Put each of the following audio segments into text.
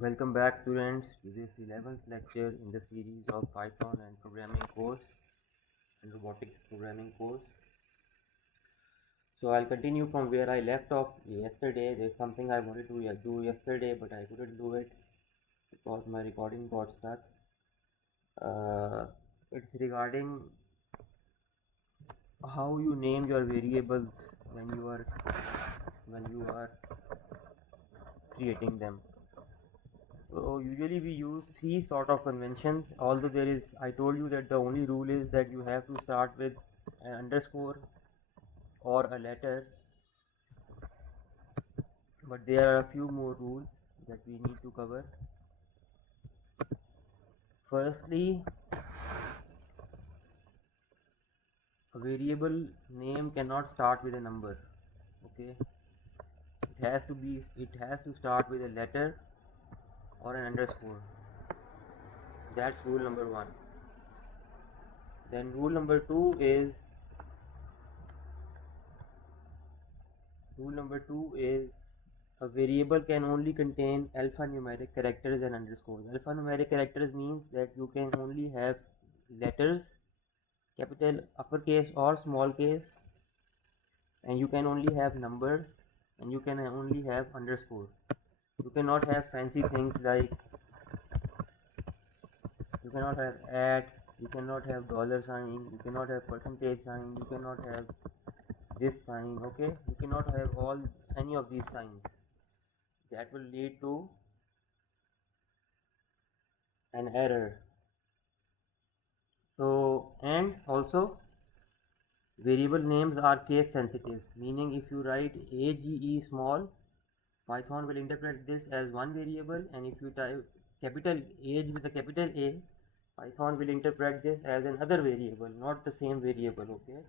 Welcome back, students, to this 11th lecture in the series of Python and programming course and robotics programming course. So I'll continue from where I left off yesterday. There's something I wanted to do yesterday, but I couldn't do it because my recording got stuck. It's regarding how you name your variables when you are creating them. So usually we use three sort of conventions, although I told you that the only rule is that you have to start with an underscore or a letter, but there are a few more rules that we need to cover. Firstly, a variable name cannot start with a number. Okay, it has to start with a letter or an underscore. That's rule number one. Then rule number two is a variable can only contain alphanumeric characters and underscores. Alphanumeric characters means that you can only have letters, capital, uppercase or small case, and you can only have numbers, and you can only have underscore. You cannot have fancy things like you cannot have at, you cannot have dollar sign, you cannot have percentage sign, you cannot have this sign. Okay, you cannot have any of these signs. That will lead to an error. So, and also variable names are case sensitive, meaning if you write AGE small, Python will interpret this as one variable, and if you type capital Age with a capital A, Python will interpret this as another variable, not the same variable. Okay,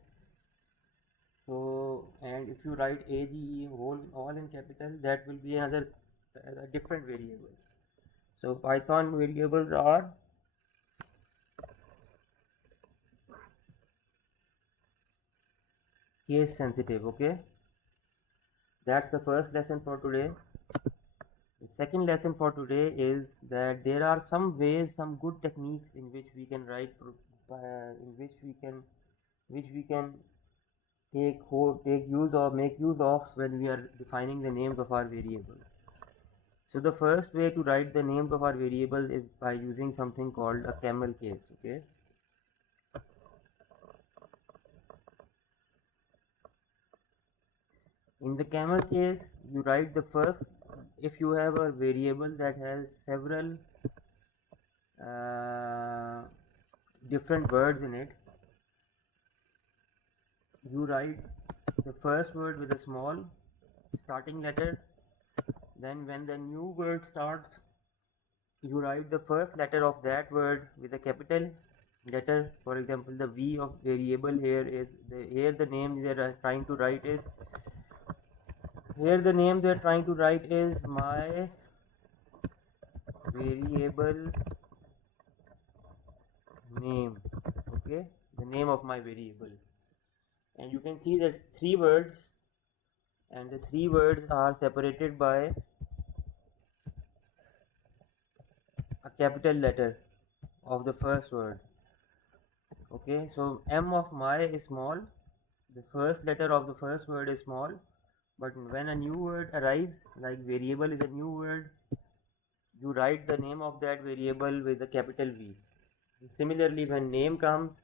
so and if you write AGE all in capital, that will be a different variable. So Python variables are case sensitive. Okay, that's the first lesson for today. The second lesson for today is that there are some ways, some good techniques in which we can write, in which we can take use or make use of when we are defining the names of our variables. So the first way to write the names of our variables is by using something called a camel case. Okay. In the camel case, you write the first, if you have a variable that has several different words in it, you write the first word with a small starting letter. Then when the new word starts, you write the first letter of that word with a capital letter. For example, the V of variable here the name they are trying to write is my variable name. Okay, the name of my variable, and you can see that three words, and the three words are separated by a capital letter of the first word. Okay, so M of my is small, the first letter of the first word is small, but when a new word arrives, like variable is a new word, you write the name of that variable with a capital V. Similarly, when name comes,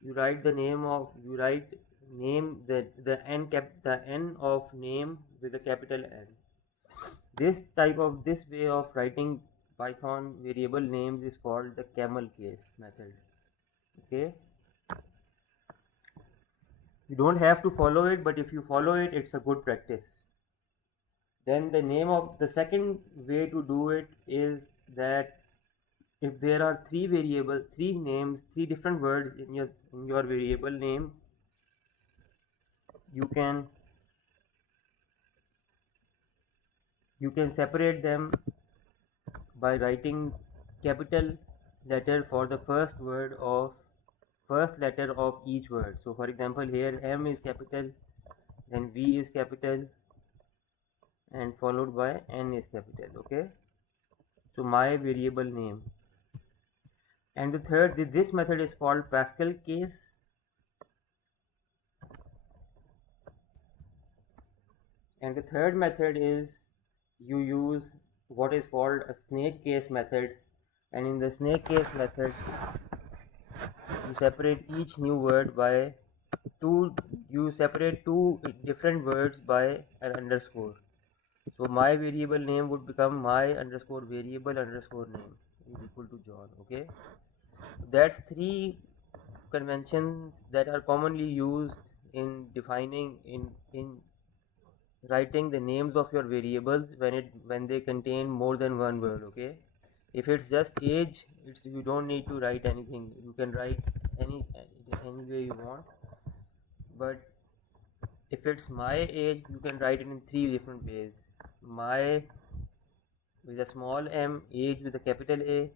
you write the name of the N of name with a capital N. This way of writing Python variable names is called the camel case method. Okay, you don't have to follow it, but if you follow it, it's a good practice. Then the second way to do it is that if there are three names, three different words in your variable name, you can separate them by writing capital letter for the first letter of each word. So for example, here M is capital, then V is capital, and followed by N is capital. Okay, so my variable name. And the third, this method is called Pascal case. And the third method is you use what is called a snake case method. And in the snake case method, you separate each new word by you separate two different words by an underscore. So my variable name would become my underscore variable underscore name is equal to John. Okay, that's three conventions that are commonly used in defining in writing the names of your variables when they contain more than one word. Okay, if it's just age, you don't need to write anything. You can write any way you want. But if it's my age, you can write it in three different ways. My with a small m, age with a capital A,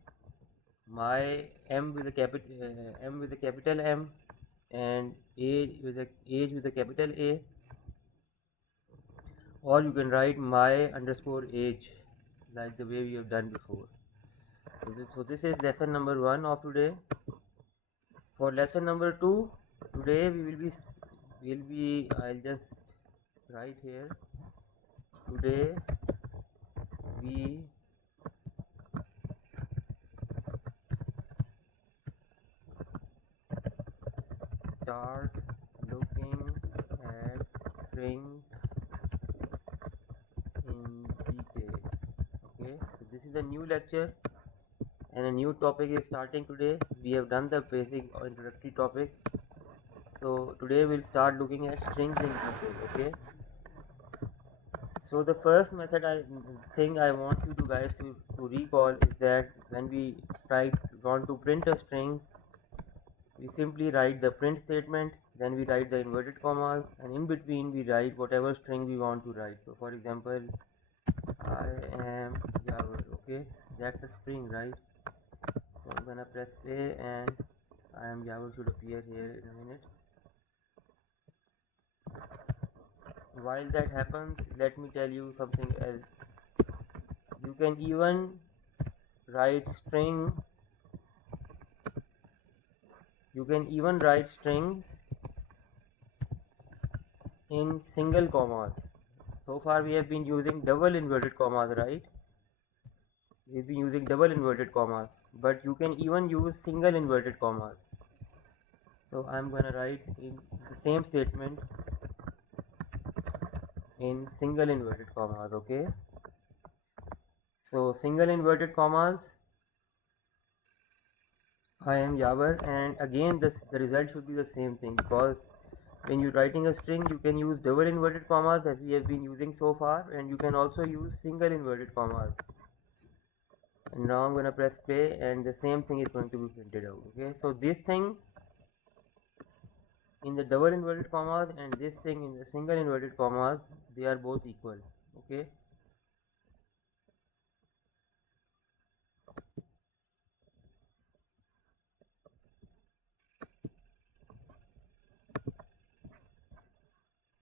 my m with a capital M, and age with a capital A. Or you can write my underscore age like the way we have done before. So this is lesson number 1 of today. For lesson number 2, today I'll just write here. Today we start looking at string in detail. Okay, so this is a new lecture and a new topic is starting today. We have done the basic or introductory topic. So today we'll start looking at strings in detail. Okay. So the first method thing I want you guys to recall is that when we want to print a string, we simply write the print statement, then we write the inverted commas, and in between we write whatever string we want to write. So for example, I am Javed. Okay, that's a string, right? So I'm gonna press play and I am Javed should appear here in a minute. While that happens, let me tell you something else. You can even write strings in single commas. So far we have been using double inverted commas, right? We've been using double inverted commas, but you can even use single inverted commas. So I'm gonna write in the same statement in single inverted commas. Okay, so single inverted commas, I am Yavar, and again the result should be the same thing, because when you're writing a string you can use double inverted commas as we have been using so far, and you can also use single inverted commas. And now I'm going to press play and the same thing is going to be printed out. Okay, so this thing in the double inverted commas and this thing in the single inverted commas, they are both equal. Okay,